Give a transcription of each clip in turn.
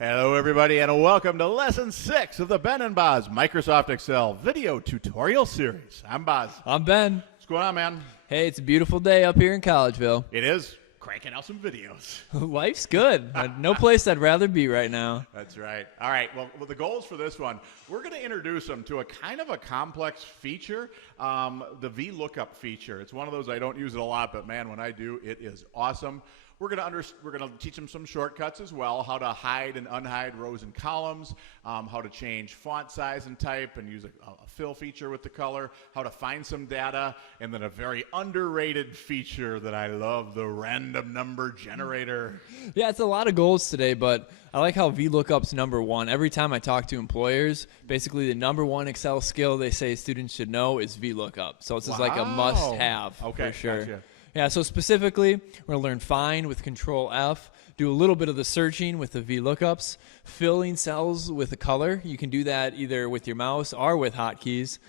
Hello, everybody, and welcome to Lesson 6 of the Ben and Boz Microsoft Excel Video Tutorial Series. I'm Boz. I'm Ben. What's going on, man? Hey, it's a beautiful day up here in Collegeville. It is. Cranking out some videos. Life's good. No place I'd rather be right now. That's right. All right, well, the goals for this one, we're going to introduce them to a kind of a complex feature, the VLOOKUP feature. It's one of those I don't use it a lot, but man, when I do, it is awesome. We're going to teach them some shortcuts as well, how to hide and unhide rows and columns, how to change font size and type and use a fill feature with the color, how to find some data, and then a very underrated feature that I love, the random number generator. Yeah, it's a lot of goals today, but I like how VLOOKUP's number one. Every time I talk to employers, basically the number one Excel skill they say students should know is VLOOKUP. So it's just like a must-have for sure. Gotcha. Yeah, so specifically, we're going to learn find with Control F, do a little bit of the searching with the VLOOKUPs, filling cells with a color. You can do that either with your mouse or with hotkeys,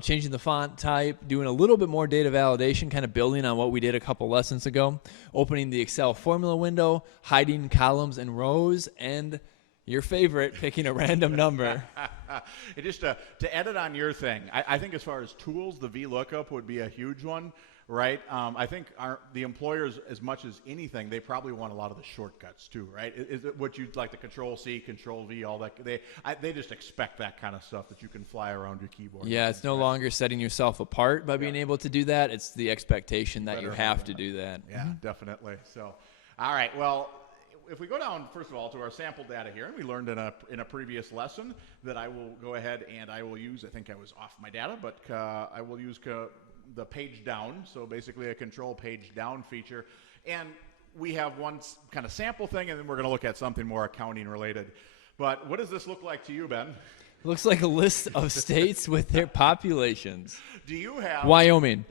changing the font type, doing a little bit more data validation, kind of building on what we did a couple lessons ago, opening the Excel formula window, hiding columns and rows, and your favorite, picking a random number. Just to edit on your thing, I think as far as tools, the VLOOKUP would be a huge one. Right? I think the employers, as much as anything, they probably want a lot of the shortcuts too, right? Is it what you'd like, the Control-C, Control-V, all that? They just expect that kind of stuff that you can fly around your keyboard. Yeah, it's no longer setting yourself apart by being able to do that. It's the expectation that you have to do that. Yeah, definitely. So, all right, well, if we go down, first of all, to our sample data here, and we learned in a previous lesson that I will go ahead and I will use, I think I was off my data, but I will use the page down, so basically a control page down feature. And we have one kind of sample thing, and then we're going to look at something more accounting related. But what does this look like to you, Ben? It looks like a list of states with their populations. Do you have... Wyoming.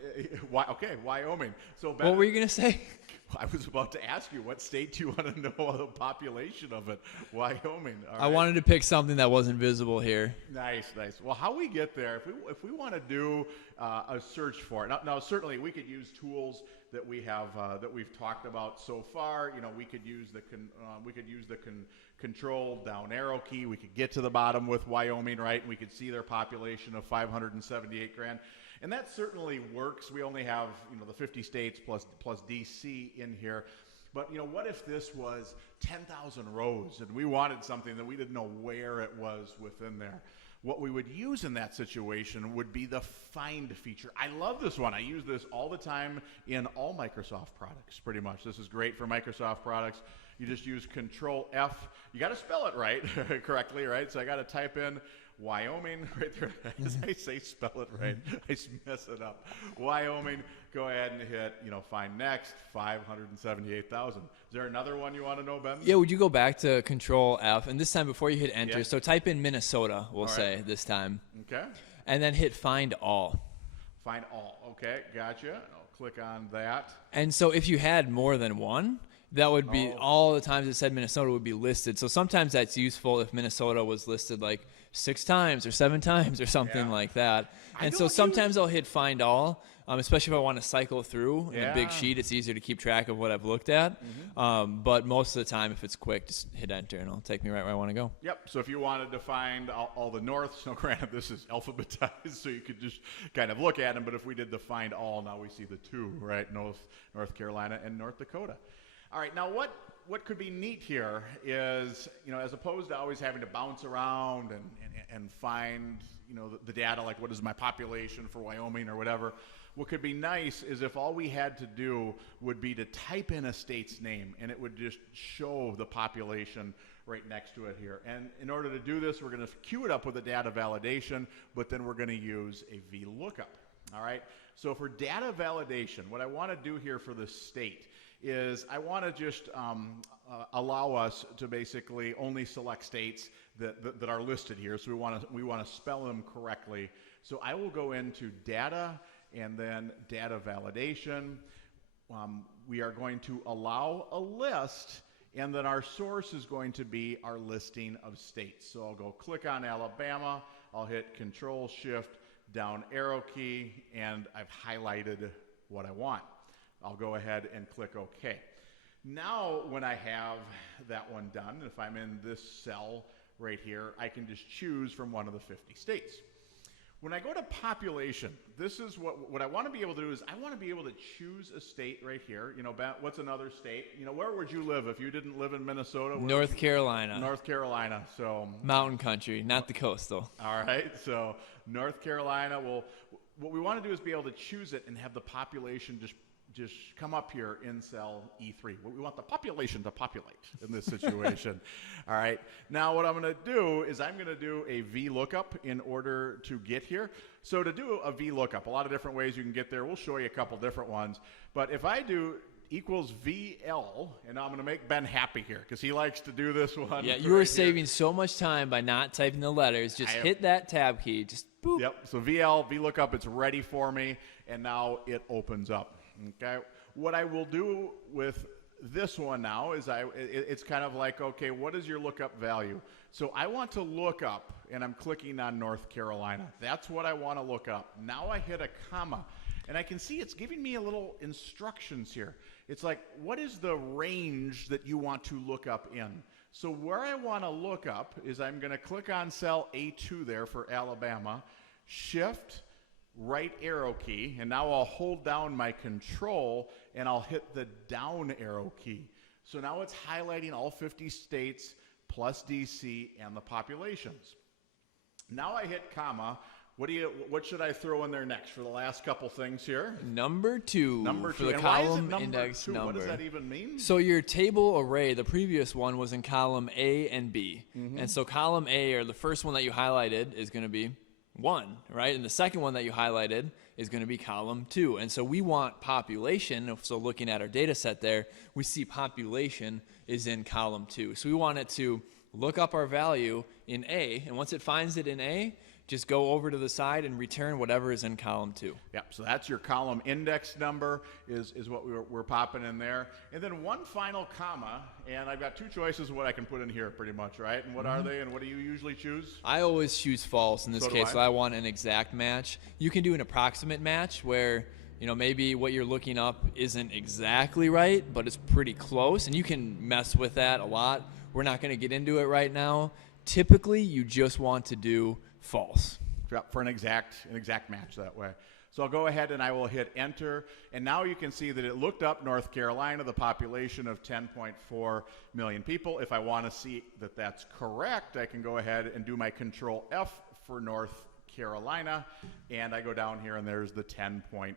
Okay, Wyoming. So Ben, what were you going to say? I was about to ask you, what state do you want to know the population of it? Wyoming. All right. I wanted to pick something that wasn't visible here. Nice. Well, how we get there, if we want to do a search for it, now certainly we could use tools that we have that we've talked about so far. You know, we could use the control down arrow key. We could get to the bottom with Wyoming, right? And we could see their population of 578 grand. And that certainly works. We only have, the 50 states plus DC in here. But, what if this was 10,000 rows and we wanted something that we didn't know where it was within there? What we would use in that situation would be the find feature. I love this one. I use this all the time in all Microsoft products, pretty much. This is great for Microsoft products. You just use Control F. You got to spell it right, correctly, right? So I got to type in Wyoming right there. As I say spell it right, I mess it up. Wyoming, go ahead and hit, find next, 578,000. Is there another one you want to know, Ben? Yeah, would you go back to Control F, and this time before you hit enter, Yeah. so type in Minnesota, we'll say this time. Okay. And then hit find all. Find all. Okay, gotcha. I'll click on that. And so if you had more than one, that would be all the times it said Minnesota would be listed. So sometimes that's useful if Minnesota was listed like 6 times or 7 times or something like that. And so sometimes I'll hit find all, especially if I want to cycle through in a big sheet. It's easier to keep track of what I've looked at. But most of the time, if it's quick, just hit enter and it'll take me right where I want to go. Yep. So if you wanted to find all the north, so granted this is alphabetized, so you could just kind of look at them. But if we did the find all, now we see the 2, right? North Carolina and North Dakota. All right, now what could be neat here is, as opposed to always having to bounce around and find, the data, like what is my population for Wyoming or whatever, what could be nice is if all we had to do would be to type in a state's name and it would just show the population right next to it here. And in order to do this, we're going to queue it up with a data validation, but then we're going to use a VLOOKUP. All right, so for data validation, what I want to do here for the state is I want to just allow us to basically only select states that are listed here. So we want to spell them correctly. So I will go into data and then data validation. We are going to allow a list, and then our source is going to be our listing of states. So I'll go click on Alabama. I'll hit Control Shift down arrow key, and I've highlighted what I want. I'll go ahead and click OK. Now, when I have that one done, if I'm in this cell right here, I can just choose from one of the 50 states. When I go to population, this is what I want to be able to do is I want to be able to choose a state right here. You know, what's another state? You know, where would you live if you didn't live in Minnesota? North Carolina. North Carolina. So Mountain country, not the coastal. all right. So North Carolina. Well, what we want to do is be able to choose it and have the population just come up here in cell E3. We want the population to populate in this situation. All right. Now what I'm going to do is I'm going to do a VLOOKUP in order to get here. So to do a VLOOKUP, a lot of different ways you can get there. We'll show you a couple different ones. But if I do equals VL, and I'm going to make Ben happy here because he likes to do this one. Yeah, you are saving so much time by not typing the letters. Just hit that tab key. Just boop. Yep. So VLOOKUP, it's ready for me, and now it opens up. Okay, what I will do with this one now is it's kind of like, okay, what is your lookup value? So I want to look up, and I'm clicking on North Carolina. That's what I want to look up. Now I hit a comma, and I can see it's giving me a little instructions here. It's like, what is the range that you want to look up in? So where I want to look up is I'm going to click on cell A2 there for Alabama, shift, right arrow key, and now I'll hold down my control and I'll hit the down arrow key. So now it's highlighting all 50 states plus DC and the populations. Now I hit comma. What should I throw in there next for the last couple things here? Number two for the and column why is it index two? number. What does that even mean? So your table array, the previous one was in column A and B. And so column A, or the first one that you highlighted, is going to be 1, right? And the second one that you highlighted is going to be column 2. And so we want population. So looking at our data set there, we see population is in column 2. So we want it to look up our value in A. And once it finds it in A, just go over to the side and return whatever is in column 2. Yep, so that's your column index number is what we're popping in there. And then one final comma, and I've got two choices of what I can put in here pretty much, right? And what are they, and what do you usually choose? I always choose false in this case, so I I want an exact match. You can do an approximate match where, you know, maybe what you're looking up isn't exactly right, but it's pretty close, and you can mess with that a lot. We're not going to get into it right now. Typically, you just want to do false. For an exact match that way. So I'll go ahead and I will hit enter, and now you can see that it looked up North Carolina, the population of 10.4 million people. If I want to see that that's correct, I can go ahead and do my Control F for North Carolina, and I go down here and there's the 10.4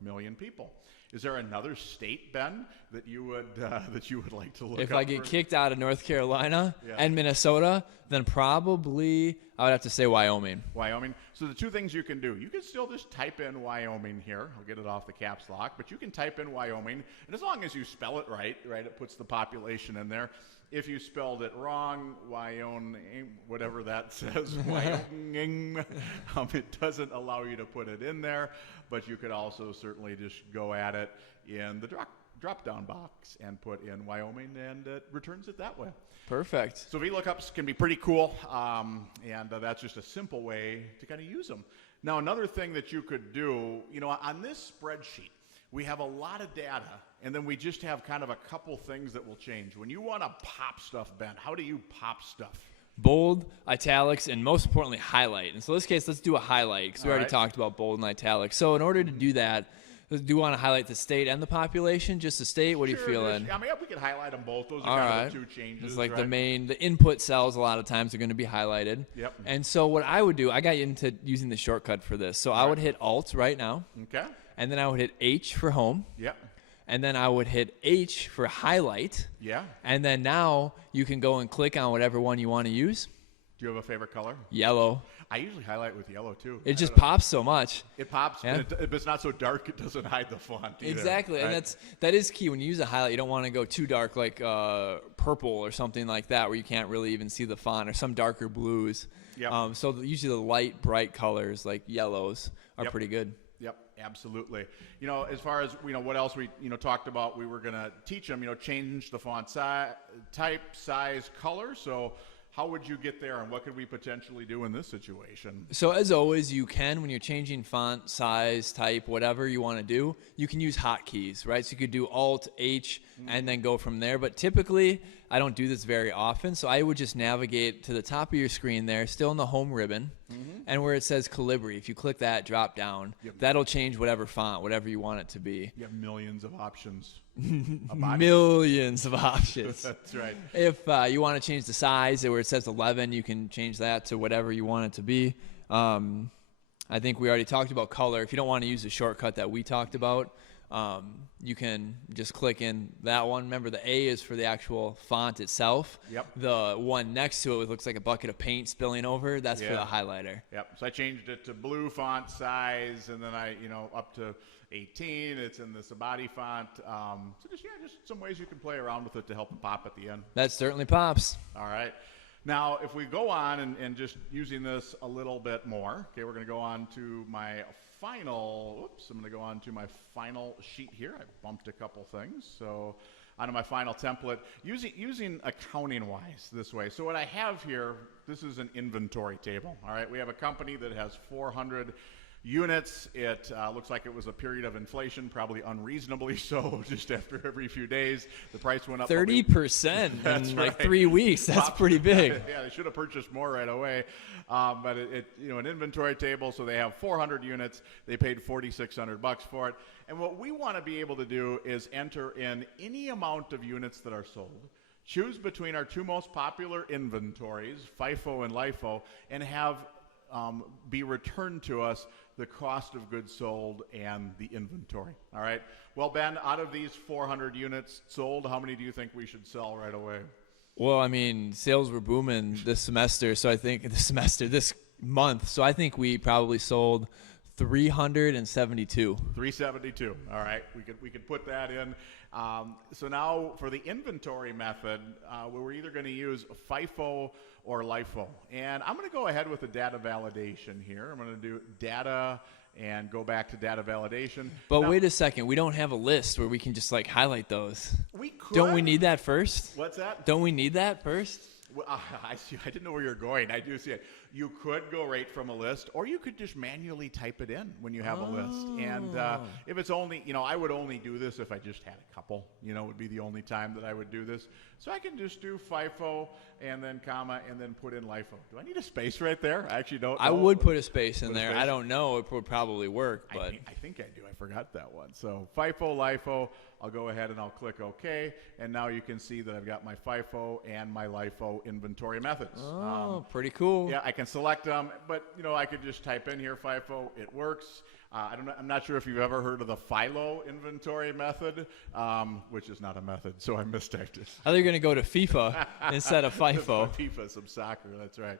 million people. Is there another state, Ben, that you would like to look up? If I get kicked out of North Carolina Yeah. and Minnesota, then probably I would have to say Wyoming. Wyoming. So the two things you can do, you can still just type in Wyoming here. I'll get it off the caps lock, but you can type in Wyoming, and as long as you spell it right, it puts the population in there. If you spelled it wrong, Wyoming, whatever that says, Wyoming, it doesn't allow you to put it in there, but you could also certainly just go at it in the drop-down box and put in Wyoming, and it returns it that way. Perfect. So VLOOKUPs can be pretty cool, and that's just a simple way to kind of use them. Now, another thing that you could do, you know, on this spreadsheet, we have a lot of data, and then we just have kind of a couple things that will change. When you want to pop stuff, Ben, how do you pop stuff? Bold, italics, and most importantly, highlight. And so in this case, let's do a highlight because we already right. talked about bold and italics. So in order to do that, do you want to highlight the state and the population? Just the state? What are you feeling? I mean, we can highlight them both. Those are All kind right. of the two changes. It's like right? the input cells a lot of times are going to be highlighted. Yep. And so what I would do, I got into using the shortcut for this. So I would hit Alt right now. Okay. And then I would hit H for home. Yep. And then I would hit H for highlight. Yeah. And then now you can go and click on whatever one you want to use. Do you have a favorite color? Yellow. I usually highlight with yellow too. It just pops so much. It pops, Yeah. but it's not so dark it doesn't hide the font either, Exactly, right? and that is key when you use a highlight. You don't want to go too dark, like purple or something like that, where you can't really even see the font, or some darker blues. Yep. So usually the light, bright colors like yellows are Yep. pretty good. Yep, absolutely. You know, as far as, what else we, talked about, we were going to teach them, change the font type, size, color. So how would you get there, and what could we potentially do in this situation? So as always, you can, when you're changing font, size, type, whatever you want to do, you can use hotkeys, right? So you could do Alt, H, and then go from there. But typically, I don't do this very often, so I would just navigate to the top of your screen there, still in the home ribbon, and where it says Calibri. If you click that, drop down, that'll change whatever font, whatever you want it to be. You have millions of options. Millions of options. That's right. If you want to change the size, where it says 11, you can change that to whatever you want it to be. I think we already talked about color. If you don't want to use the shortcut that we talked about, you can just click in that one. Remember, the A is for the actual font itself. Yep. The one next to it looks like a bucket of paint spilling over. That's for the highlighter. Yep. So I changed it to blue font size, and then up to 18. It's in the Sabati font. So just some ways you can play around with it to help it pop at the end. That certainly pops. All right. Now, if we go on and just using this a little bit more, okay, we're going to go on to my final, I'm going to go on to my final sheet here. I bumped a couple things. So onto my final template, using accounting-wise this way. So what I have here, this is an inventory table. All right, we have a company that has 400 units. It looks like it was a period of inflation, probably unreasonably so. Just after every few days, the price went up 30% in like 3 weeks. That's Pop- pretty big. Yeah, they should have purchased more right away. But an inventory table. So they have 400 units. They paid $4,600 for it. And what we want to be able to do is enter in any amount of units that are sold. Choose between our two most popular inventories, FIFO and LIFO, and have be returned to us the cost of goods sold and the inventory. All right. Well, Ben, out of these 400 units sold, how many do you think we should sell right away? Well, I mean, sales were booming this month. So I think we probably sold 372. 372. All right. We could put that in. So now for the inventory method, we're either going to use FIFO or LIFO. And I'm going to go ahead with the data validation here. I'm going to do data and go back to data validation. But now, wait a second. We don't have a list where we can just like highlight those. We could. Don't we need that first? What's that? Don't we need that first? Well, I see. I didn't know where you're going. I do see it. You could go right from a list, or you could just manually type it in when you have a list. And if it's only, I would only do this if I just had a couple. Would be the only time that I would do this. So I can just do FIFO and then comma and then put in LIFO. Do I need a space right there? I actually don't know. I would put a space in there. I don't know. It would probably work, but I think I do. I forgot that one. So FIFO, LIFO. I'll go ahead and I'll click OK, and now you can see that I've got my FIFO and my LIFO inventory methods. Oh, pretty cool. Yeah, I can select them, but I could just type in here FIFO. It works. I'm not sure if you've ever heard of the Philo inventory method, which is not a method, so I mistyped it. I thought you were going to go to FIFA instead of FIFO. FIFA, some soccer, that's right.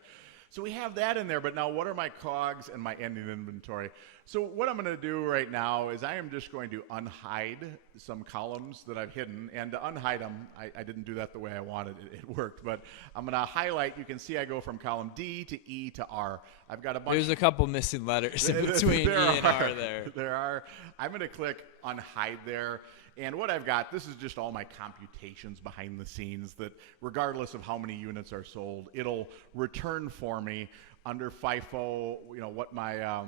So we have that in there, but now what are my COGS and my ending inventory? So what I'm going to do right now is I am just going to unhide some columns that I've hidden, and to unhide them, I didn't do that the way I wanted. It worked, but I'm going to highlight. You can see I go from column D to E to R. I've got a bunch. There's a couple missing letters in between E and R there. There are. I'm going to click unhide there. And what I've got, this is just all my computations behind the scenes that regardless of how many units are sold, it'll return for me under FIFO, what my,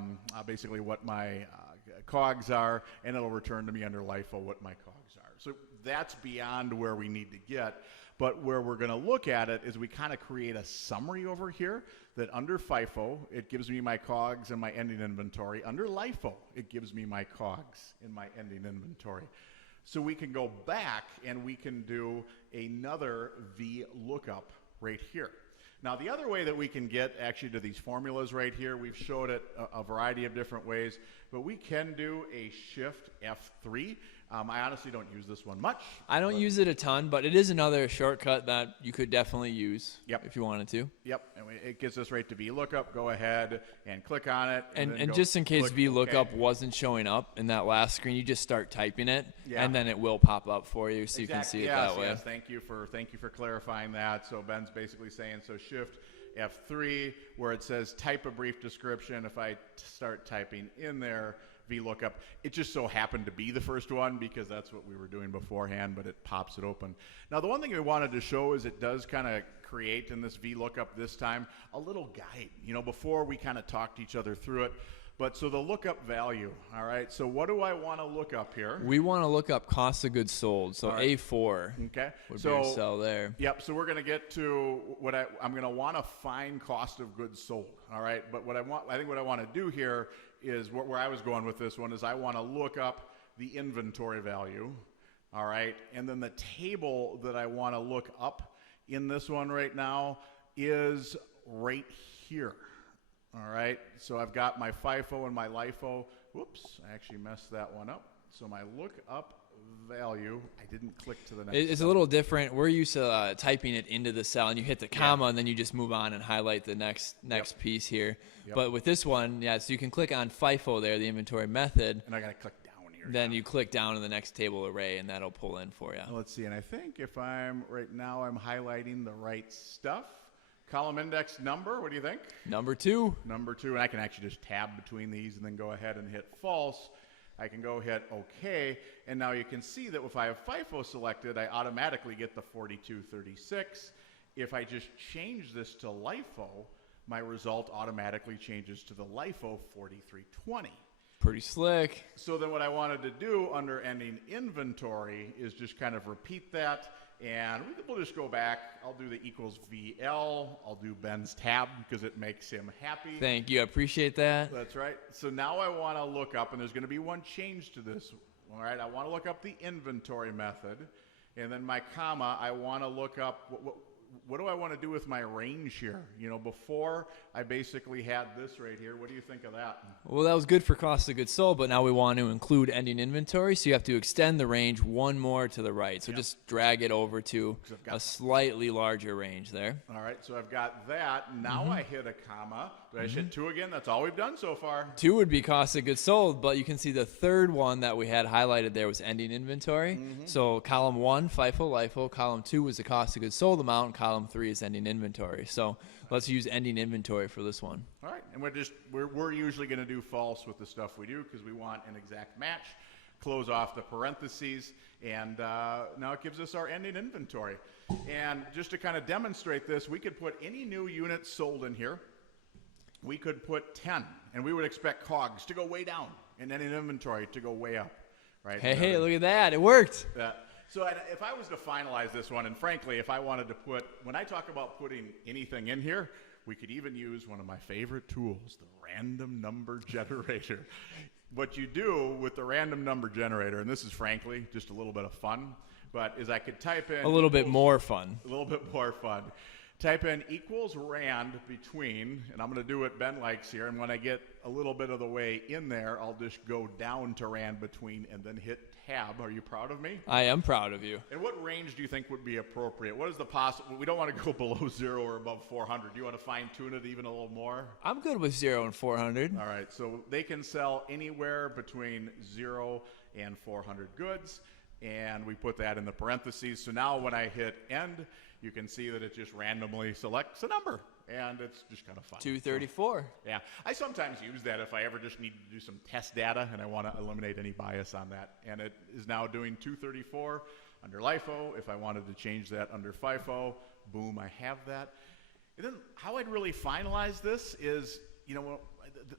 basically what my COGS are, and it'll return to me under LIFO what my COGS are. So that's beyond where we need to get. But where we're going to look at it is we kind of create a summary over here that under FIFO, it gives me my COGS and my ending inventory. Under LIFO, it gives me my COGS and my ending inventory. So we can go back and we can do another VLOOKUP right here. Now, the other way that we can get actually to these formulas right here, we've showed it a variety of different ways, but we can do a Shift F3. I honestly don't use this one much. I don't use it a ton, but it is another shortcut that you could definitely use if you wanted to. Yep, and it gets us right to VLOOKUP. Go ahead and click on it. And just in case VLOOKUP wasn't showing up in that last screen, you just start typing it, and then it will pop up for you, so you can see it that way. Yes, thank you for clarifying that. So Ben's basically saying, so Shift F3, where it says type a brief description. If I start typing in there, VLOOKUP. It just so happened to be the first one because that's what we were doing beforehand, but it pops it open. Now, the one thing we wanted to show is it does kind of create in this VLOOKUP this time a little guide. You know, before we kind of talked each other through it. But so the lookup value, all right, so what do I want to look up here? We want to look up cost of goods sold, so right. A4 okay. would be a cell there. Yep, so we're going to get to what I'm going to want to find cost of goods sold, all right? But I think what I want to do here is where I was going with this one is I want to look up the inventory value, all right? And then the table that I want to look up in this one right now is right here. All right, so I've got my FIFO and my LIFO. Whoops, I actually messed that one up. So my lookup value, I didn't click to the next It's cell. a little different. We're used to typing it into the cell, and you hit the comma, and then you just move on and highlight the next piece here. Yep. But with this one, so you can click on FIFO there, the inventory method. And I got to click down here. Then you click down in the next table array, and that'll pull in for you. Let's see, and I think if I'm highlighting the right stuff. Column index number, what do you think? Number 2. Number 2, and I can actually just tab between these and then go ahead and hit false. I can go hit OK, and now you can see that if I have FIFO selected, I automatically get the 4236. If I just change this to LIFO, my result automatically changes to the LIFO 4320. Pretty slick. So then what I wanted to do under ending inventory is just kind of repeat that. And we'll just go back. I'll do the equals VL. I'll do Ben's tab because it makes him happy. Thank you. I appreciate that. That's right. So now I want to look up, and there's going to be one change to this. All right. I want to look up the inventory method. And then my comma, I want to look up what do I want to do with my range here? You know, before I basically had this right here. What do you think of that? Well, that was good for cost of goods sold, but now we want to include ending inventory, so you have to extend the range one more to the right. So just drag it over to a slightly larger range there. All right, so I've got that. Now I hit a comma. Do I just hit 2 again? That's all we've done so far. 2 would be cost of goods sold, but you can see the third one that we had highlighted there was ending inventory. So column 1, FIFO, LIFO. Column 2 was the cost of goods sold amount, and column 3 is ending inventory. So let's use ending inventory for this one. All right, and we're usually going to do false with the stuff we do because we want an exact match. Close off the parentheses, and now it gives us our ending inventory. And just to kind of demonstrate this, we could put any new units sold in here. We could put 10, and we would expect COGS to go way down and ending inventory to go way up, right? Hey, look at that. It worked. So if I was to finalize this one, and frankly, if I wanted to when I talk about putting anything in here, we could even use one of my favorite tools, the random number generator. What you do with the random number generator, and this is frankly just a little bit of fun, but is I could type in... A little bit more fun. A little bit more fun. Type in equals rand between, and I'm going to do what Ben likes here, and when I get a little bit of the way in there, I'll just go down to rand between and then hit tab. Are you proud of me? I am proud of you. And what range do you think would be appropriate? What is the possible? We don't want to go below 0 or above 400. Do you want to fine tune it even a little more? I'm good with 0 and 400. All right, so they can sell anywhere between 0 and 400 goods, and we put that in the parentheses. So now when I hit end, you can see that it just randomly selects a number, and it's just kind of fun. 234. So, yeah, I sometimes use that if I ever just need to do some test data and I want to eliminate any bias on that. And it is now doing 234 under LIFO. If I wanted to change that under FIFO, boom, I have that. And then how I'd really finalize this is, you know,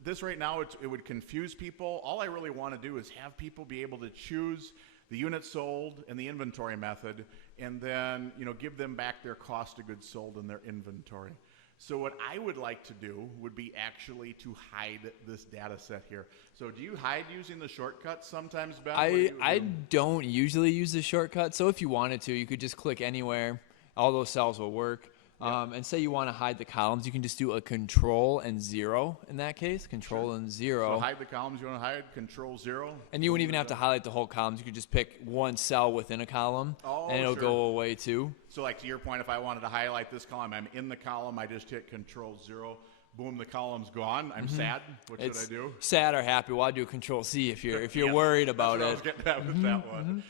this right now, it would confuse people. All I really want to do is have people be able to choose the units sold and the inventory method, and then, you know, give them back their cost of goods sold and their inventory. So what I would like to do would be actually to hide this data set here. So do you hide using the shortcut sometimes, Ben? I don't usually use the shortcut, so if you wanted to, you could just click anywhere. All those cells will work. And say you want to hide the columns, you can just do a control and 0 in that case. Control and 0. So hide the columns you want to hide, control 0. And you wouldn't even have to highlight the whole columns. You could just pick one cell within a column, and it'll go away too. So like to your point, if I wanted to highlight this column, I'm in the column, I just hit control 0. Boom, the column's gone. I'm sad. What should I do? Sad or happy. Well, I'd do control C if you're worried about it. I was getting at with that one.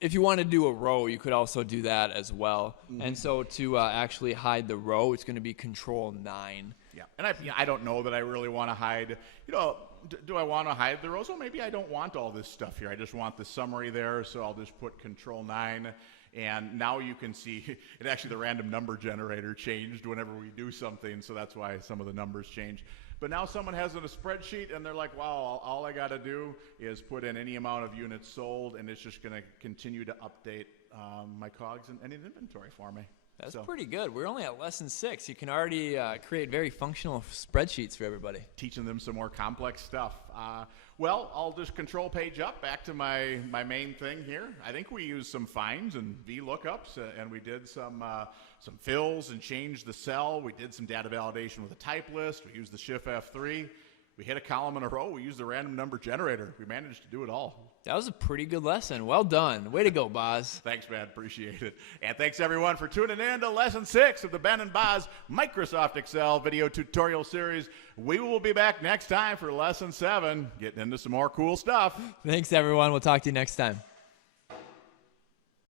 if you want to do a row, you could also do that as well. And so to actually hide the row, it's going to be Control 9. Yeah, and I don't know that I really want to hide, do I want to hide the rows? Well, maybe I don't want all this stuff here. I just want the summary there, so I'll just put Control 9. And now you can see, the random number generator changed whenever we do something, so that's why some of the numbers change. But now someone has it in a spreadsheet, and they're like, wow, all I got to do is put in any amount of units sold, and it's just going to continue to update my COGS and inventory for me. That's pretty good. We're only at lesson 6. You can already create very functional spreadsheets for everybody. Teaching them some more complex stuff. Well, I'll just control page up back to my main thing here. I think we used some finds and VLOOKUPs, and we did some fills and changed the cell. We did some data validation with a type list. We used the Shift F3. We hit a column in a row. We used the random number generator. We managed to do it all. That was a pretty good lesson. Well done. Way to go, Boz. Thanks, man. Appreciate it. And thanks, everyone, for tuning in to Lesson 6 of the Ben and Boz Microsoft Excel video tutorial series. We will be back next time for Lesson 7, getting into some more cool stuff. Thanks, everyone. We'll talk to you next time.